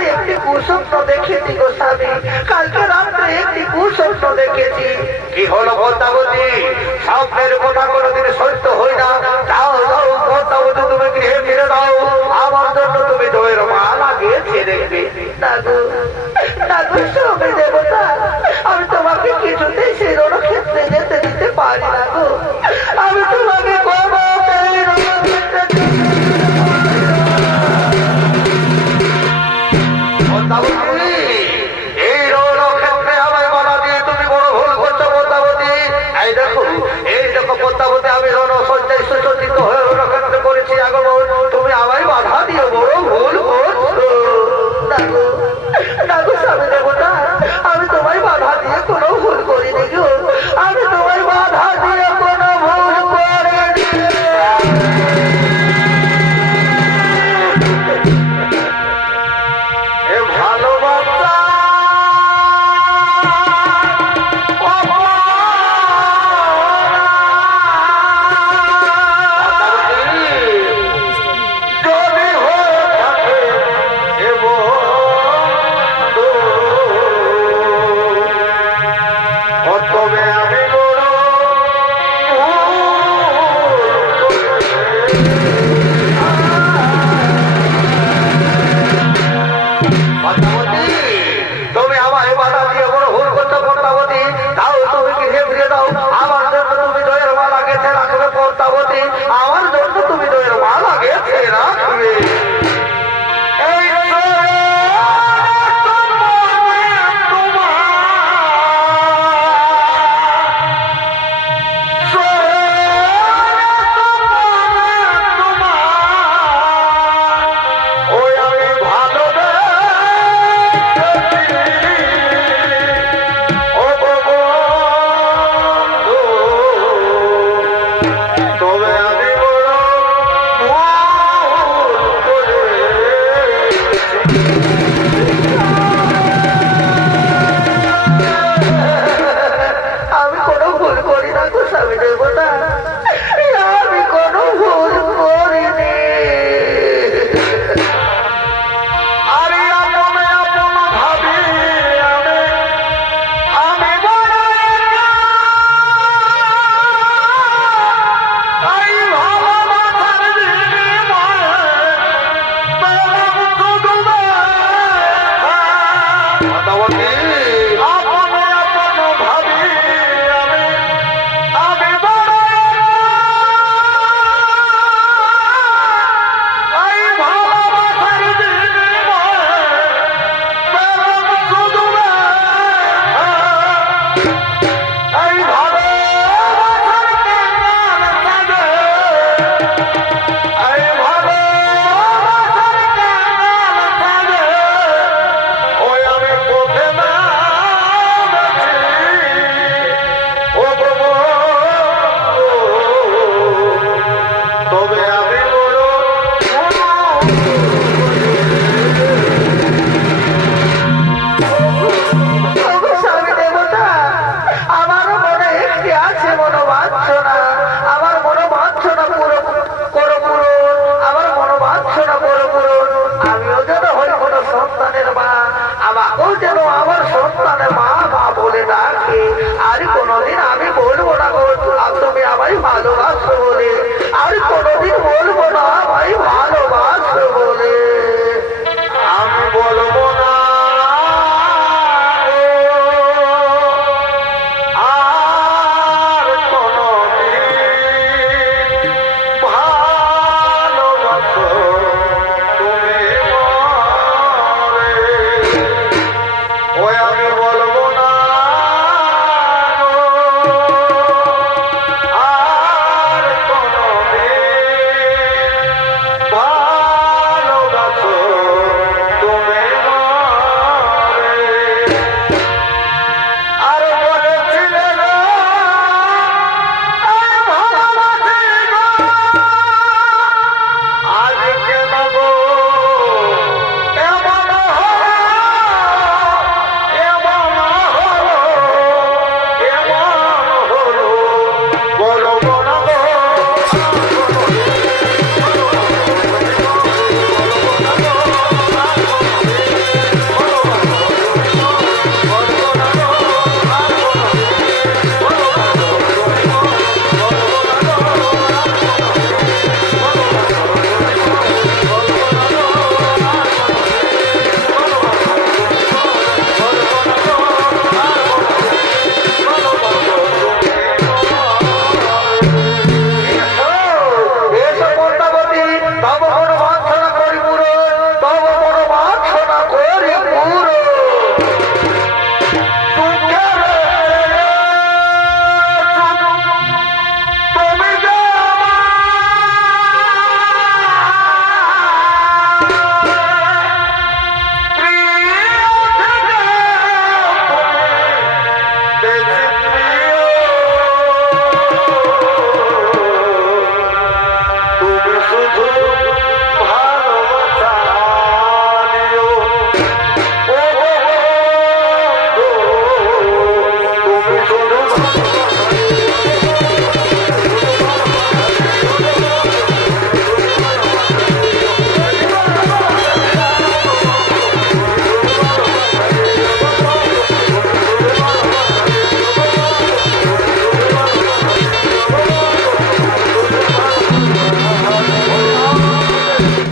রাত্রে একটি কুস্বপ্ন দেখেছি গো স্বামী কালকে রাত্রে একটি কুস্বপ্ন দেখেছি। কি হলো স্বপ্নের কথা কোনোদিন সত্য হই না। যাও যাও পদ্মাবতী তুমি গৃহে ফিরে দাও আমার জন্য তুমি দইয়ের মালা গিয়েছে দেখবে। দেবতা আমি তোমাকে কিছুতেই সেই রণক্ষেত্রে যেতে দিতে পারি না গো। আমি তোমাকে i अरे भारत